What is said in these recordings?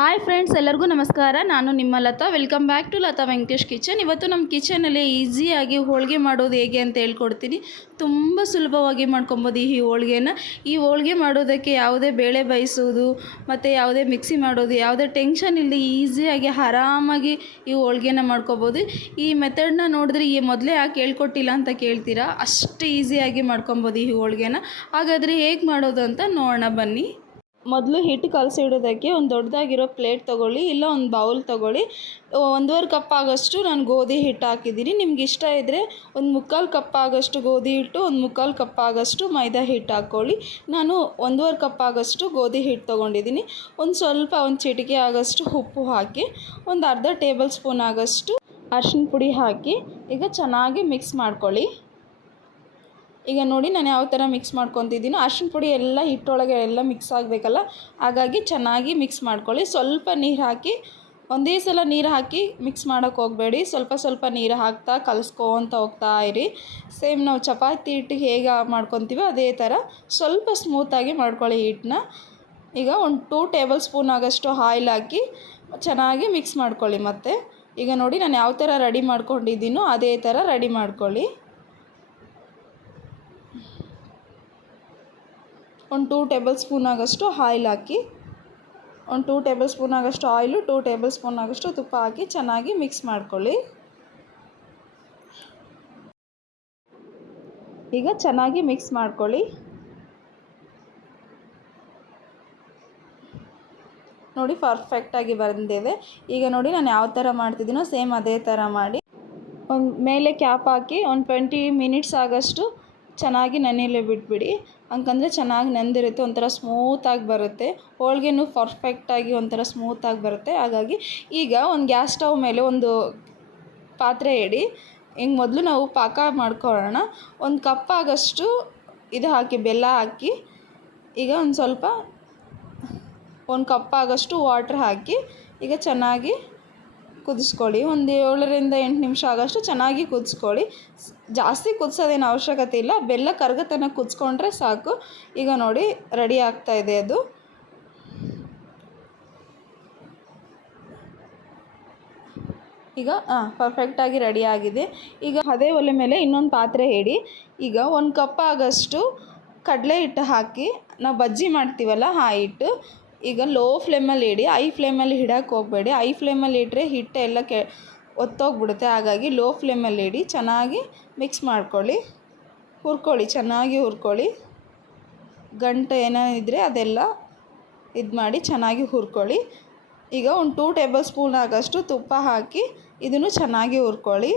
Hi friends, ಎಲ್ಲರಿಗೂ ನಮಸ್ಕಾರ. ನಾನು ನಿಮ್ಮ Latha. Welcome back to Latha Venkatesh kitchen. ಇವತ್ತು ನಮ್ಮ ಕಿಚನಲ್ಲಿ ಈಸಿಯಾಗಿ ಹೋಳಿಗೆ ಮಾಡೋದು ಹೇಗೆ ಅಂತ ಹೇಳ್ಕೊಡ್ತೀನಿ. ತುಂಬ ಸುಲಭವಾಗಿ ಮಾಡ್ಕೊಬೋದು ಈ ಹೋಳಿಗೆನ. ಈ ಹೋಳಿಗೆ ಮಾಡೋದಕ್ಕೆ ಯಾವುದೇ ಬೇಳೆ ಬೇಯಿಸೋದು ಮತ್ತು ಯಾವುದೇ ಮಿಕ್ಸಿ ಮಾಡೋದು ಯಾವುದೇ ಟೆನ್ಷನ್ ಇಲ್ಲದೆ ಈಸಿಯಾಗಿ ಆರಾಮಾಗಿ ಈ ಹೋಳಿಗೆನ ಮಾಡ್ಕೊಬೋದು. ಈ ಮೆಥಡ್ನ ನೋಡಿದ್ರೆ ಮೊದಲೇ ಯಾಕೆ ಹೇಳ್ಕೊಟ್ಟಿಲ್ಲ ಅಂತ ಕೇಳ್ತೀರಾ. ಅಷ್ಟು ಈಸಿಯಾಗಿ ಮಾಡ್ಕೊಬೋದು ಈ ಹೋಳಿಗೆನ. ಹಾಗಾದರೆ ಹೇಗೆ ಮಾಡೋದು ಅಂತ ನೋಡೋಣ ಬನ್ನಿ. ಮೊದಲು ಹಿಟ್ಟು ಕಲಸಿಡೋದಕ್ಕೆ ಒಂದು ದೊಡ್ಡದಾಗಿರೋ ಪ್ಲೇಟ್ ತೊಗೊಳ್ಳಿ, ಇಲ್ಲ ಒಂದು ಬೌಲ್ ತೊಗೊಳ್ಳಿ. 1.5 ಕಪ್ ಆಗೋಷ್ಟು ನಾನು ಗೋಧಿ ಹಿಟ್ಟು ಹಾಕಿದ್ದೀನಿ. ನಿಮ್ಗೆ ಇಷ್ಟ ಇದ್ದರೆ ಒಂದು 3/4 ಕಪ್ ಆಗೋಷ್ಟು ಗೋಧಿ ಹಿಟ್ಟು, ಒಂದು 3/4 ಕಪ್ ಆಗೋಷ್ಟು ಮೈದಾ ಹಿಟ್ಟು ಹಾಕ್ಕೊಳ್ಳಿ. ನಾನು 1.5 ಕಪ್ ಆಗೋಷ್ಟು ಗೋಧಿ ಹಿಟ್ಟು ತೊಗೊಂಡಿದ್ದೀನಿ. ಒಂದು ಚಿಟಿಕೆ ಆಗೋಷ್ಟು ಉಪ್ಪು ಹಾಕಿ, ಒಂದು ಅರ್ಧ ಟೇಬಲ್ ಸ್ಪೂನ್ ಆಗೋಷ್ಟು ಅರಿಶಿನ ಪುಡಿ ಹಾಕಿ ಈಗ ಚೆನ್ನಾಗಿ ಮಿಕ್ಸ್ ಮಾಡ್ಕೊಳ್ಳಿ. ಈಗ ನೋಡಿ ನಾನು ಯಾವ ಥರ ಮಿಕ್ಸ್ ಮಾಡ್ಕೊತಿದ್ದೀನೋ. ಅರಿಶಿನ ಪುಡಿ ಎಲ್ಲ ಹಿಟ್ಟೊಳಗೆ ಎಲ್ಲ ಮಿಕ್ಸ್ ಆಗಬೇಕಲ್ಲ, ಹಾಗಾಗಿ ಚೆನ್ನಾಗಿ ಮಿಕ್ಸ್ ಮಾಡ್ಕೊಳ್ಳಿ. ಸ್ವಲ್ಪ ನೀರು ಹಾಕಿ, ಒಂದೇ ಸಲ ನೀರು ಹಾಕಿ ಮಿಕ್ಸ್ ಮಾಡೋಕ್ಕೆ ಹೋಗಬೇಡಿ. ಸ್ವಲ್ಪ ನೀರು ಹಾಕ್ತಾ ಕಲಿಸ್ಕೊತ ಹೋಗ್ತಾ ಇರಿ. ಸೇಮ್ ನಾವು ಚಪಾತಿ ಹಿಟ್ಟಿಗೆ ಹೇಗೆ ಮಾಡ್ಕೊತೀವೋ ಅದೇ ಥರ ಸ್ವಲ್ಪ ಸ್ಮೂತಾಗಿ ಮಾಡ್ಕೊಳ್ಳಿ ಹಿಟ್ಟನ್ನ. ಈಗ ಒಂದು 2 ಟೇಬಲ್ ಸ್ಪೂನ್ ಆಗೋಷ್ಟು ಆಯಿಲ್ ಹಾಕಿ ಚೆನ್ನಾಗಿ ಮಿಕ್ಸ್ ಮಾಡ್ಕೊಳ್ಳಿ. ಮತ್ತು ಈಗ ನೋಡಿ ನಾನು ಯಾವ ಥರ ರೆಡಿ ಮಾಡ್ಕೊಂಡಿದ್ದೀನೋ ಅದೇ ಥರ ರೆಡಿ ಮಾಡ್ಕೊಳ್ಳಿ. ಒಂದು 2 ಟೇಬಲ್ ಸ್ಪೂನ್ ಆಗೋಷ್ಟು ಆಯಿಲ್ ಹಾಕಿ, ಒಂದು 2 ಟೇಬಲ್ ಸ್ಪೂನ್ ಆಗೋಷ್ಟು ಆಯಿಲು, 2 ಟೇಬಲ್ ಸ್ಪೂನ್ ಆಗೋಷ್ಟು ತುಪ್ಪ ಹಾಕಿ ಚೆನ್ನಾಗಿ ಮಿಕ್ಸ್ ಮಾಡ್ಕೊಳ್ಳಿ. ಈಗ ಚೆನ್ನಾಗಿ ಮಿಕ್ಸ್ ಮಾಡ್ಕೊಳ್ಳಿ. ನೋಡಿ ಪರ್ಫೆಕ್ಟಾಗಿ ಬಂದಿದೆ. ಈಗ ನೋಡಿ ನಾನು ಯಾವ ಥರ ಮಾಡ್ತಿದ್ದೀನೋ ಸೇಮ್ ಅದೇ ಥರ ಮಾಡಿ ಒಂದು ಮೇಲೆ ಕ್ಯಾಪ್ ಹಾಕಿ ಒಂದು 20 ಮಿನಿಟ್ಸ್ ಆಗೋಷ್ಟು ಚೆನ್ನಾಗಿ ನೆನೆಯಲೇ ಬಿಟ್ಬಿಡಿ. ಹಂಗಂದರೆ ಚೆನ್ನಾಗಿ ನೆಂದಿರುತ್ತೆ, ಒಂಥರ ಸ್ಮೂತಾಗಿ ಬರುತ್ತೆ. ಹೋಳಿಗೆನೂ ಪರ್ಫೆಕ್ಟಾಗಿ ಒಂಥರ ಸ್ಮೂತಾಗಿ ಬರುತ್ತೆ. ಹಾಗಾಗಿ ಈಗ ಒಂದು ಗ್ಯಾಸ್ ಸ್ಟವ್ ಮೇಲೆ ಒಂದು ಪಾತ್ರೆ ಇಡಿ. ಹಿಂಗೆ ಮೊದಲು ನಾವು ಪಾಕ ಮಾಡ್ಕೊಳ್ಳೋಣ. ಒಂದು ಕಪ್ ಆಗೋಷ್ಟು ಇದು ಹಾಕಿ, ಬೆಲ್ಲ ಹಾಕಿ, ಈಗ ಒಂದು ಕಪ್ ಆಗೋಷ್ಟು ವಾಟ್ರ್ ಹಾಕಿ ಈಗ ಚೆನ್ನಾಗಿ ಕುದಿಸ್ಕೊಳ್ಳಿ. ಒಂದು 7ರಿಂದ 8 ನಿಮಿಷ ಆಗೋಷ್ಟು ಚೆನ್ನಾಗಿ ಕುದಿಸ್ಕೊಳ್ಳಿ. ಜಾಸ್ತಿ ಕುದಿಸೋದೇನು ಅವಶ್ಯಕತೆ ಇಲ್ಲ, ಬೆಲ್ಲ ಕರಗೋ ತನಕ ಕುದಿಸ್ಕೊಂಡ್ರೆ ಸಾಕು. ಈಗ ನೋಡಿ ರೆಡಿ ಆಗ್ತಾಯಿದೆ ಅದು. ಈಗ ಪರ್ಫೆಕ್ಟಾಗಿ ರೆಡಿ ಆಗಿದೆ. ಈಗ ಅದೇ ಒಲೆ ಮೇಲೆ ಇನ್ನೊಂದು ಪಾತ್ರೆ ಇಡಿ. ಈಗ 1 ಕಪ್ ಆಗೋಷ್ಟು ಕಡಲೆ ಹಿಟ್ಟು ಹಾಕಿ, ನಾವು ಬಜ್ಜಿ ಮಾಡ್ತೀವಲ್ಲ ಆ ಹಿಟ್ಟು. ಈಗ ಲೋ ಫ್ಲೇಮಲ್ಲಿ ಇಡಿ, ಹೈ ಫ್ಲೇಮಲ್ಲಿ ಇಡೋಕ್ಕೆ ಹೋಗಬೇಡಿ. ಹೈ ಫ್ಲೇಮಲ್ಲಿ ಇಟ್ಟರೆ ಹಿಟ್ಟೆಲ್ಲ ಒತ್ತೋಗ್ಬಿಡುತ್ತೆ. ಹಾಗಾಗಿ ಲೋ ಫ್ಲೇಮಲ್ಲಿ ಇಡಿ, ಚೆನ್ನಾಗಿ ಮಿಕ್ಸ್ ಮಾಡ್ಕೊಳ್ಳಿ, ಹುರ್ಕೊಳ್ಳಿ, ಚೆನ್ನಾಗಿ ಹುರ್ಕೊಳ್ಳಿ. ಗಂಟು ಏನೋ ಇದ್ದರೆ ಅದೆಲ್ಲ ಇದು ಮಾಡಿ ಚೆನ್ನಾಗಿ ಹುರ್ಕೊಳ್ಳಿ. ಈಗ ಒಂದು 2 ಟೇಬಲ್ ಸ್ಪೂನ್ ಆಗೋಷ್ಟು ತುಪ್ಪ ಹಾಕಿ ಇದನ್ನು ಚೆನ್ನಾಗಿ ಹುರ್ಕೊಳ್ಳಿ.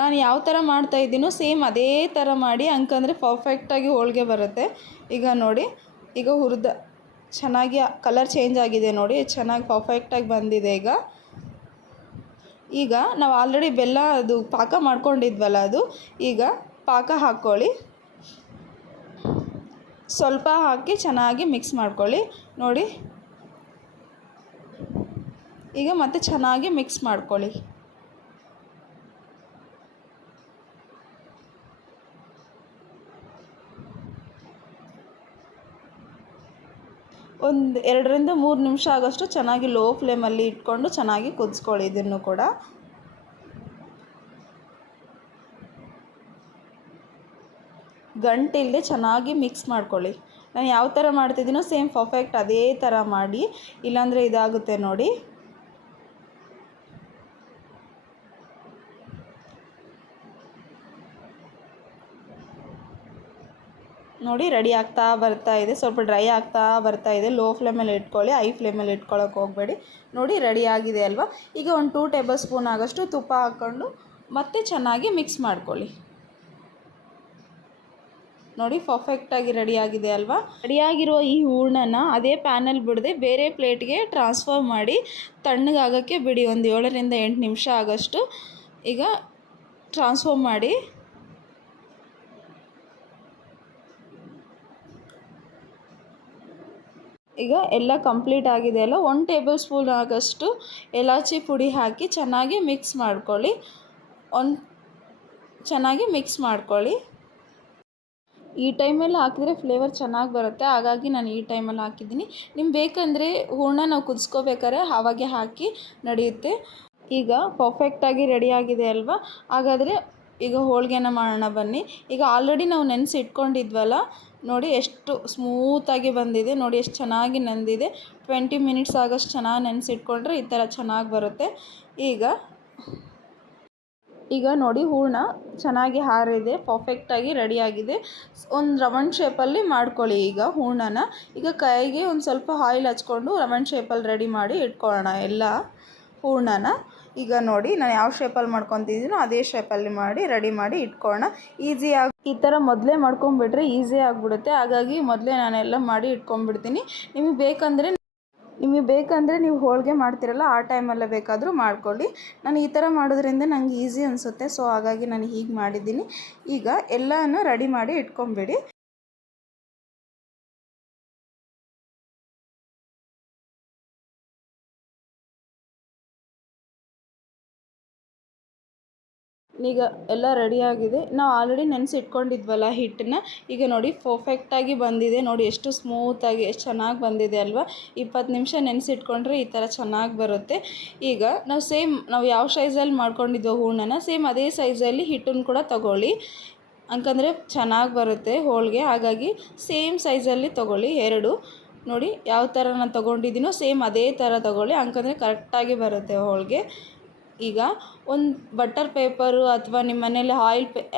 ನಾನು ಯಾವ ಥರ ಮಾಡ್ತಾಯಿದ್ದೀನೋ ಸೇಮ್ ಅದೇ ಥರ ಮಾಡಿ, ಯಾಕಂದರೆ ಪರ್ಫೆಕ್ಟಾಗಿ ಹೋಳಿಗೆ ಬರುತ್ತೆ. ಈಗ ನೋಡಿ, ಈಗ ಚೆನ್ನಾಗಿ ಕಲರ್ ಚೇಂಜ್ ಆಗಿದೆ ನೋಡಿ, ಚೆನ್ನಾಗಿ ಪರ್ಫೆಕ್ಟಾಗಿ ಬಂದಿದೆ. ಈಗ ನಾವು ಆಲ್ರೆಡಿ ಬೆಲ್ಲ ಅದು ಪಾಕ ಮಾಡ್ಕೊಂಡಿದ್ವಲ್ಲ, ಅದು ಈಗ ಪಾಕ ಹಾಕ್ಕೊಳ್ಳಿ. ಸ್ವಲ್ಪ ಹಾಕಿ ಚೆನ್ನಾಗಿ ಮಿಕ್ಸ್ ಮಾಡ್ಕೊಳ್ಳಿ. ನೋಡಿ ಈಗ ಮತ್ತೆ ಚೆನ್ನಾಗಿ ಮಿಕ್ಸ್ ಮಾಡ್ಕೊಳ್ಳಿ. ಒಂದು 2ರಿಂದ 3 ನಿಮಿಷ ಆಗೋಷ್ಟು ಚೆನ್ನಾಗಿ ಲೋ ಫ್ಲೇಮಲ್ಲಿ ಇಟ್ಕೊಂಡು ಚೆನ್ನಾಗಿ ಕುದಿಸ್ಕೊಳ್ಳಿ. ಇದನ್ನು ಕೂಡ ಗಂಟಿಲ್ಲದೆ ಚೆನ್ನಾಗಿ ಮಿಕ್ಸ್ ಮಾಡ್ಕೊಳ್ಳಿ. ನಾನು ಯಾವ ಥರ ಮಾಡ್ತಿದ್ದೀನೋ ಸೇಮ್ ಪರ್ಫೆಕ್ಟ್ ಅದೇ ಥರ ಮಾಡಿ, ಇಲ್ಲಾಂದರೆ ಇದಾಗುತ್ತೆ ನೋಡಿ. ನೋಡಿ ರೆಡಿ ಆಗ್ತಾ ಬರ್ತಾ ಇದೆ, ಸ್ವಲ್ಪ ಡ್ರೈ ಆಗ್ತಾ ಬರ್ತಾ ಇದೆ. ಲೋ ಫ್ಲೇಮಲ್ಲಿ ಇಟ್ಕೊಳ್ಳಿ, ಹೈ ಫ್ಲೇಮಲ್ಲಿ ಇಟ್ಕೊಳ್ಳೋಕೆ ಹೋಗಬೇಡಿ. ನೋಡಿ ರೆಡಿ ಆಗಿದೆ ಅಲ್ವಾ. ಈಗ ಒಂದು 2 ಟೇಬಲ್ ಸ್ಪೂನ್ ಆಗೋಷ್ಟು ತುಪ್ಪ ಹಾಕ್ಕೊಂಡು ಮತ್ತೆ ಚೆನ್ನಾಗಿ ಮಿಕ್ಸ್ ಮಾಡ್ಕೊಳ್ಳಿ. ನೋಡಿ ಪರ್ಫೆಕ್ಟಾಗಿ ರೆಡಿ ಆಗಿದೆ ಅಲ್ವಾ. ರೆಡಿಯಾಗಿರುವ ಈ ಹೂರಣನ ಅದೇ ಪ್ಯಾನಲ್ಲಿ ಬಿಡದೆ ಬೇರೆ ಪ್ಲೇಟ್ಗೆ ಟ್ರಾನ್ಸ್ಫರ್ ಮಾಡಿ ತಣ್ಣಗಾಗೋಕ್ಕೆ ಬಿಡಿ. ಒಂದು 7ರಿಂದ 8 ನಿಮಿಷ ಆಗೋಷ್ಟು ಈಗ ಟ್ರಾನ್ಸ್ಫರ್ ಮಾಡಿ. ಈಗ ಎಲ್ಲ ಕಂಪ್ಲೀಟ್ ಆಗಿದೆ ಅಲ್ಲ. 1 ಟೇಬಲ್ ಸ್ಪೂನ್ ಆಗೋಷ್ಟು ಏಲಕ್ಕಿ ಪುಡಿ ಹಾಕಿ ಚೆನ್ನಾಗಿ ಮಿಕ್ಸ್ ಮಾಡ್ಕೊಳ್ಳಿ. ಚೆನ್ನಾಗಿ ಮಿಕ್ಸ್ ಮಾಡ್ಕೊಳ್ಳಿ. ಈ ಟೈಮಲ್ಲಿ ಹಾಕಿದ್ರೆ ಫ್ಲೇವರ್ ಚೆನ್ನಾಗಿ ಬರುತ್ತೆ, ಹಾಗಾಗಿ ನಾನು ಈ ಟೈಮಲ್ಲಿ ಹಾಕಿದ್ದೀನಿ. ನಿಮ್ಗೆ ಬೇಕಂದರೆ ಹೂರಣ ನಾವು ಕುದಿಸ್ಕೋಬೇಕಾದ್ರೆ ಆವಾಗೆ ಹಾಕಿ ನಡೆಯುತ್ತೆ. ಈಗ ಪರ್ಫೆಕ್ಟಾಗಿ ರೆಡಿಯಾಗಿದೆ ಅಲ್ವಾ? ಹಾಗಾದರೆ ಈಗ ಹೋಳಿಗೆನ ಮಾಡೋಣ ಬನ್ನಿ. ಈಗ ಆಲ್ರೆಡಿ ನಾವು ನೆನೆಸಿ ಇಟ್ಕೊಂಡಿದ್ವಲ್ಲ, ನೋಡಿ ಎಷ್ಟು ಸ್ಮೂತಾಗಿ ಬಂದಿದೆ, ನೋಡಿ ಎಷ್ಟು ಚೆನ್ನಾಗಿ ನೆಂದಿದೆ. 20 ಮಿನಿಟ್ಸ್ ಆಗೋಷ್ಟು ಚೆನ್ನಾಗಿ ನೆನೆಸಿಟ್ಕೊಂಡ್ರೆ ಈ ಥರ ಚೆನ್ನಾಗಿ ಬರುತ್ತೆ. ಈಗ ನೋಡಿ ಹೂರಣ ಚೆನ್ನಾಗಿ ಆರಿದೆ, ಪರ್ಫೆಕ್ಟಾಗಿ ರೆಡಿಯಾಗಿದೆ. ಒಂದು ರೌಂಡ್ ಶೇಪಲ್ಲಿ ಮಾಡ್ಕೊಳ್ಳಿ ಈಗ ಹೂರಣನ. ಈಗ ಕೈಗೆ ಒಂದು ಸ್ವಲ್ಪ ಆಯಿಲ್ ಹಚ್ಕೊಂಡು ರೌಂಡ್ ಶೇಪಲ್ಲಿ ರೆಡಿ ಮಾಡಿ ಇಟ್ಕೊಳ್ಳೋಣ ಎಲ್ಲ ಹೂರಣನ. ಈಗ ನೋಡಿ ನಾನು ಯಾವ ಶೇಪಲ್ಲಿ ಮಾಡ್ಕೊತಿದ್ದೀನೋ ಅದೇ ಶೇಪಲ್ಲಿ ಮಾಡಿ ರೆಡಿ ಮಾಡಿ ಇಟ್ಕೊಳ್ಳೋಣ. ಈಸಿಯಾಗಿ ಈ ಥರ ಮೊದಲೇ ಮಾಡ್ಕೊಂಬಿಟ್ರೆ ಈಸಿ ಆಗಿಬಿಡುತ್ತೆ, ಹಾಗಾಗಿ ಮೊದಲೇ ನಾನೆಲ್ಲ ಮಾಡಿ ಇಟ್ಕೊಂಡ್ಬಿಡ್ತೀನಿ. ನಿಮಗೆ ಬೇಕಂದರೆ ನೀವು ಹೋಳಿಗೆ ಮಾಡ್ತಿರಲ್ಲ ಆ ಟೈಮಲ್ಲೇ ಬೇಕಾದರೂ ಮಾಡ್ಕೊಳ್ಳಿ. ನಾನು ಈ ಥರ ಮಾಡೋದ್ರಿಂದ ನನಗೆ ಈಸಿ ಅನಿಸುತ್ತೆ, ಸೊ ಹಾಗಾಗಿ ನಾನು ಹೀಗೆ ಮಾಡಿದ್ದೀನಿ. ಈಗ ಎಲ್ಲನೂ ರೆಡಿ ಮಾಡಿ ಇಟ್ಕೊಂಬಿಡಿ. ಈಗ ಎಲ್ಲ ರೆಡಿಯಾಗಿದೆ. ನಾವು ಆಲ್ರೆಡಿ ನೆನೆಸಿ ಇಟ್ಕೊಂಡಿದ್ವಲ್ಲ ಹಿಟ್ಟನ್ನ, ಈಗ ನೋಡಿ ಪರ್ಫೆಕ್ಟಾಗಿ ಬಂದಿದೆ. ನೋಡಿ ಎಷ್ಟು ಸ್ಮೂತಾಗಿ ಎಷ್ಟು ಚೆನ್ನಾಗಿ ಬಂದಿದೆ ಅಲ್ವಾ? 20 ನಿಮಿಷ ನೆನೆಸಿಟ್ಕೊಂಡ್ರೆ ಈ ಥರ ಚೆನ್ನಾಗಿ ಬರುತ್ತೆ. ಈಗ ನಾವು ಯಾವ ಸೈಜಲ್ಲಿ ಮಾಡ್ಕೊಂಡಿದ್ವೋ ಹೂರಣನ ಸೇಮ್ ಅದೇ ಸೈಜಲ್ಲಿ ಹಿಟ್ಟನ್ನು ಕೂಡ ತಗೊಳ್ಳಿ, ಯಾಕಂದರೆ ಚೆನ್ನಾಗಿ ಬರುತ್ತೆ ಹೋಳಿಗೆ. ಹಾಗಾಗಿ ಸೇಮ್ ಸೈಜಲ್ಲಿ ತೊಗೊಳ್ಳಿ ಎರಡು. ನೋಡಿ ಯಾವ ಥರ ನಾನು ತೊಗೊಂಡಿದ್ದೀನೋ ಸೇಮ್ ಅದೇ ಥರ ತೊಗೊಳ್ಳಿ, ಯಾಕಂದರೆ ಕರೆಕ್ಟಾಗಿ ಬರುತ್ತೆ ಹೋಳಿಗೆ. ಈಗ ಒಂದು ಬಟರ್ ಪೇಪರು ಅಥವಾ ನಿಮ್ಮ ಮನೇಲಿ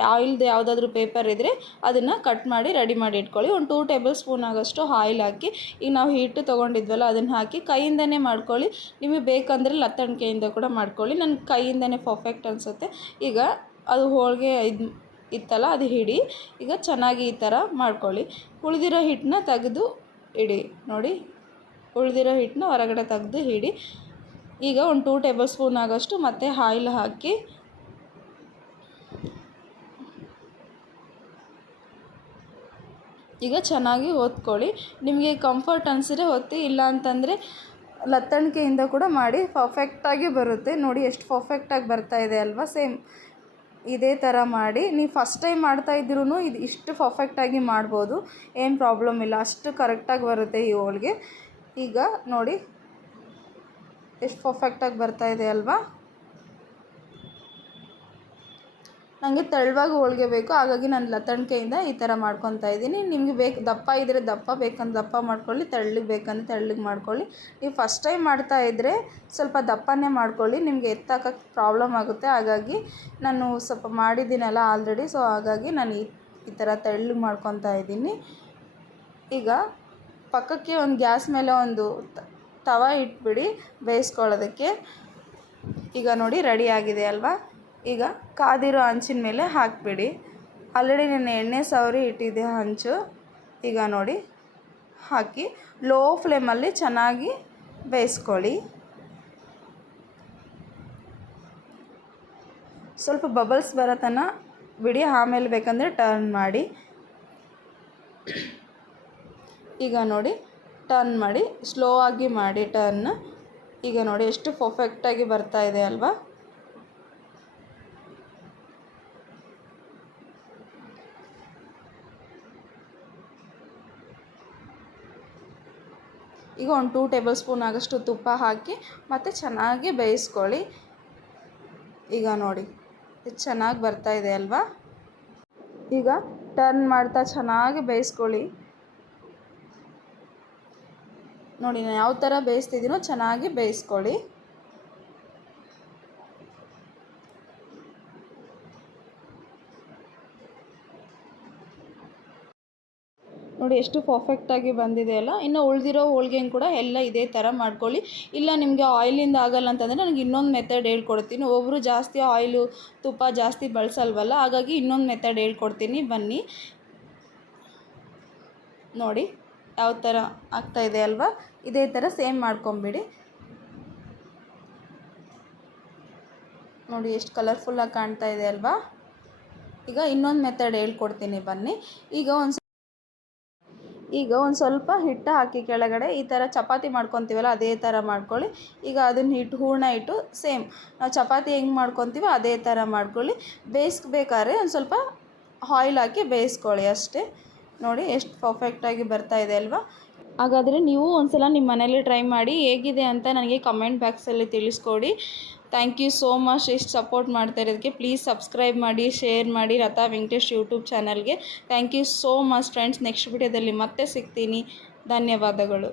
ಆಯಿಲ್ದು ಯಾವುದಾದ್ರೂ ಪೇಪರ್ ಇದ್ದರೆ ಅದನ್ನು ಕಟ್ ಮಾಡಿ ರೆಡಿ ಮಾಡಿ ಇಟ್ಕೊಳ್ಳಿ. ಒಂದು 2 ಟೇಬಲ್ ಸ್ಪೂನ್ ಆಗೋಷ್ಟು ಆಯಿಲ್ ಹಾಕಿ, ಈಗ ನಾವು ಹಿಟ್ಟು ತೊಗೊಂಡಿದ್ವಲ್ಲ ಅದನ್ನು ಹಾಕಿ ಕೈಯಿಂದನೇ ಮಾಡ್ಕೊಳ್ಳಿ. ನಿಮಗೆ ಬೇಕಂದರೆ ಲತ್ತಣಿಕೆಯಿಂದ ಕೂಡ ಮಾಡ್ಕೊಳ್ಳಿ. ನನ್ನ ಕೈಯಿಂದನೇ ಪರ್ಫೆಕ್ಟ್ ಅನಿಸುತ್ತೆ. ಈಗ ಅದು ಹೋಳಿಗೆ ಇತ್ತಲ್ಲ ಅದು ಹಿಡಿ. ಈಗ ಚೆನ್ನಾಗಿ ಈ ಥರ ಮಾಡ್ಕೊಳ್ಳಿ. ಉಳಿದಿರೋ ಹಿಟ್ಟನ್ನ ತೆಗೆದು ಇಡಿ. ನೋಡಿ ಉಳಿದಿರೋ ಹಿಟ್ಟನ್ನ ಹೊರಗಡೆ ತೆಗೆದು ಹಿಡಿ. ಈಗ ಒಂದು 2 ಟೇಬಲ್ ಸ್ಪೂನ್ ಆಗೋಷ್ಟು ಮತ್ತೆ ಆಯಿಲ್ ಹಾಕಿ ಈಗ ಚೆನ್ನಾಗಿ ಒತ್ಕೊಳ್ಳಿ. ನಿಮಗೆ ಕಂಫರ್ಟ್ ಅನಿಸಿದ್ರೆ ಒತ್ತಿ, ಇಲ್ಲ ಅಂತಂದರೆ ಲತ್ತಣಿಕೆಯಿಂದ ಕೂಡ ಮಾಡಿ, ಪರ್ಫೆಕ್ಟಾಗಿ ಬರುತ್ತೆ. ನೋಡಿ ಎಷ್ಟು ಪರ್ಫೆಕ್ಟಾಗಿ ಬರ್ತಾಯಿದೆ ಅಲ್ವಾ? ಸೇಮ್ ಇದೇ ಥರ ಮಾಡಿ. ನೀವು ಫಸ್ಟ್ ಟೈಮ್ ಮಾಡ್ತಾಯಿದ್ರೂ ಇದು ಇಷ್ಟು ಪರ್ಫೆಕ್ಟಾಗಿ ಮಾಡ್ಬೋದು, ಏನು ಪ್ರಾಬ್ಲಮ್ ಇಲ್ಲ, ಅಷ್ಟು ಕರೆಕ್ಟಾಗಿ ಬರುತ್ತೆ ಈ ಹೋಳಿಗೆ. ಈಗ ನೋಡಿ ಎಷ್ಟು ಪರ್ಫೆಕ್ಟಾಗಿ ಬರ್ತಾಯಿದೆ ಅಲ್ವಾ? ನನಗೆ ತೆಳುವಾಗಿ ಹೋಳಿಗೆ ಬೇಕು, ಹಾಗಾಗಿ ನಾನು ಲತ್ತಣಿಕೆಯಿಂದ ಈ ಥರ ಮಾಡ್ಕೊತಾ ಇದ್ದೀನಿ. ನಿಮಗೆ ದಪ್ಪ ಇದ್ದರೆ ದಪ್ಪ, ಬೇಕಂದ್ರೆ ದಪ್ಪ ಮಾಡ್ಕೊಳ್ಳಿ, ತೆಳ್ಳಗೆ ಬೇಕಂದ್ರೆ ತೆಳ್ಳಗೆ ಮಾಡ್ಕೊಳ್ಳಿ. ನೀವು ಫಸ್ಟ್ ಟೈಮ್ ಮಾಡ್ತಾಯಿದ್ರೆ ಸ್ವಲ್ಪ ದಪ್ಪನೇ ಮಾಡ್ಕೊಳ್ಳಿ, ನಿಮಗೆ ಎತ್ತಾಕಕ್ಕೆ ಪ್ರಾಬ್ಲಮ್ ಆಗುತ್ತೆ. ಹಾಗಾಗಿ ನಾನು ಸ್ವಲ್ಪ ಮಾಡಿದ್ದೀನಲ್ಲ ಆಲ್ರೆಡಿ, ಸೊ ಹಾಗಾಗಿ ನಾನು ಈ ಥರ ತೆಳ್ಳಗೆ ಮಾಡ್ಕೊತಾ ಇದ್ದೀನಿ. ಈಗ ಪಕ್ಕಕ್ಕೆ ಒಂದು ಗ್ಯಾಸ್ ಮೇಲೆ ಒಂದು ತವ ಇಟ್ಬಿಡಿ ಬೇಯಿಸ್ಕೊಳ್ಳೋದಕ್ಕೆ. ಈಗ ನೋಡಿ ರೆಡಿ ಆಗಿದೆ ಅಲ್ವಾ? ಈಗ ಕಾದಿರೋ ಹಂಚಿನ ಮೇಲೆ ಹಾಕಿಬಿಡಿ. ಆಲ್ರೆಡಿ ನಾನು ಎಣ್ಣೆ ಸವರಿ ಇಟ್ಟಿದ್ದೆ ಹಂಚು. ಈಗ ನೋಡಿ ಹಾಕಿ ಲೋ ಫ್ಲೇಮಲ್ಲಿ ಚೆನ್ನಾಗಿ ಬೇಯಿಸ್ಕೊಳ್ಳಿ. ಸ್ವಲ್ಪ ಬಬಲ್ಸ್ ಬರೋ ತನಕ ಬಿಡಿ, ಆಮೇಲೆ ಬೇಕಂದರೆ ಟರ್ನ್ ಮಾಡಿ. ಈಗ ನೋಡಿ ಟರ್ನ್ ಮಾಡಿ, ಸ್ಲೋ ಆಗಿ ಮಾಡಿ ಟರ್ನ್. ಈಗ ನೋಡಿ ಎಷ್ಟು ಪರ್ಫೆಕ್ಟಾಗಿ ಬರ್ತಾ ಇದೆ ಅಲ್ವಾ? ಈಗ ಒಂದು 2 ಟೇಬಲ್ ಸ್ಪೂನ್ ಆಗೋಷ್ಟು ತುಪ್ಪ ಹಾಕಿ ಮತ್ತು ಚೆನ್ನಾಗಿ ಬೇಯಿಸ್ಕೊಳ್ಳಿ. ಈಗ ನೋಡಿ ಇದು ಚೆನ್ನಾಗಿ ಬರ್ತಾ ಇದೆ ಅಲ್ವಾ? ಈಗ ಟರ್ನ್ ಮಾಡ್ತಾ ಚೆನ್ನಾಗಿ ಬೇಯಿಸ್ಕೊಳ್ಳಿ. ನೋಡಿ ನಾನು ಯಾವ ಥರ ಬೇಯಿಸ್ತಿದ್ದೀನೋ ಚೆನ್ನಾಗಿ ಬೇಯಿಸ್ಕೊಳ್ಳಿ. ನೋಡಿ ಎಷ್ಟು ಪರ್ಫೆಕ್ಟಾಗಿ ಬಂದಿದೆ ಅಲ್ಲ? ಇನ್ನು ಉಳಿದಿರೋ ಹೋಳಿಗೆನ ಕೂಡ ಎಲ್ಲ ಇದೇ ಥರ ಮಾಡ್ಕೊಳ್ಳಿ. ಇಲ್ಲ ನಿಮಗೆ ಆಯಿಲಿಂದ ಆಗಲ್ಲ ಅಂತಂದರೆ ನನಗೆ ಇನ್ನೊಂದು ಮೆಥಡ್ ಹೇಳ್ಕೊಡ್ತೀನಿ. ಒಬ್ಬರು ಜಾಸ್ತಿ ಆಯಿಲು ತುಪ್ಪ ಜಾಸ್ತಿ ಬಳಸಲ್ವಲ್ಲ, ಹಾಗಾಗಿ ಇನ್ನೊಂದು ಮೆಥಡ್ ಹೇಳ್ಕೊಡ್ತೀನಿ ಬನ್ನಿ. ನೋಡಿ ಯಾವ ಥರ ಆಗ್ತಾಯಿದೆ ಅಲ್ವಾ? ಇದೇ ಥರ ಸೇಮ್ ಮಾಡ್ಕೊಂಬಿಡಿ. ನೋಡಿ ಎಷ್ಟು ಕಲರ್ಫುಲ್ಲಾಗಿ ಕಾಣ್ತಾ ಇದೆ ಅಲ್ವಾ? ಈಗ ಇನ್ನೊಂದು ಮೆಥಡ್ ಹೇಳ್ಕೊಡ್ತೀನಿ ಬನ್ನಿ. ಈಗ ಒಂದು ಸ್ವಲ್ಪ ಹಿಟ್ಟು ಹಾಕಿ ಕೆಳಗಡೆ ಈ ಥರ ಚಪಾತಿ ಮಾಡ್ಕೊತೀವಲ್ಲ ಅದೇ ಥರ ಮಾಡ್ಕೊಳ್ಳಿ. ಈಗ ಅದನ್ನು ಹೂರಣ ಇಟ್ಟು ಸೇಮ್ ನಾವು ಚಪಾತಿ ಹೆಂಗೆ ಮಾಡ್ಕೊತೀವೋ ಅದೇ ಥರ ಮಾಡ್ಕೊಳ್ಳಿ. ಬೇಯಿಸ್ಬೇಕಾದ್ರೆ ಒಂದು ಸ್ವಲ್ಪ ಆಯಿಲ್ ಹಾಕಿ ಬೇಯಿಸ್ಕೊಳ್ಳಿ ಅಷ್ಟೇ. ನೋಡಿ ಎಷ್ಟು ಪರ್ಫೆಕ್ಟಾಗಿ ಬರ್ತಾ ಇದೆ ಅಲ್ವಾ. ಹಾಗಾದರೆ ನೀವು ಒಂದ್ಸಲ ನಿಮ್ಮ ಮನೇಲಿ ಟ್ರೈ ಮಾಡಿ ಹೇಗಿದೆ ಅಂತ ನನಗೆ ಕಮೆಂಟ್ ಬಾಕ್ಸಲ್ಲಿ ತಿಳಿಸ್ಕೊಡಿ. ಥ್ಯಾಂಕ್ ಯು ಸೋ ಮಚ್ ಇಷ್ಟು ಸಪೋರ್ಟ್ ಮಾಡ್ತಾ ಇರೋದಕ್ಕೆ. ಪ್ಲೀಸ್ ಸಬ್ಸ್ಕ್ರೈಬ್ ಮಾಡಿ, ಶೇರ್ ಮಾಡಿ ಲತಾ ವೆಂಕಟೇಶ್ ಯೂಟ್ಯೂಬ್ ಚಾನಲ್ಗೆ. Thank you so much friends. Next ವಿಡಿಯೋದಲ್ಲಿ ಮತ್ತೆ ಸಿಗ್ತೀನಿ. ಧನ್ಯವಾದಗಳು.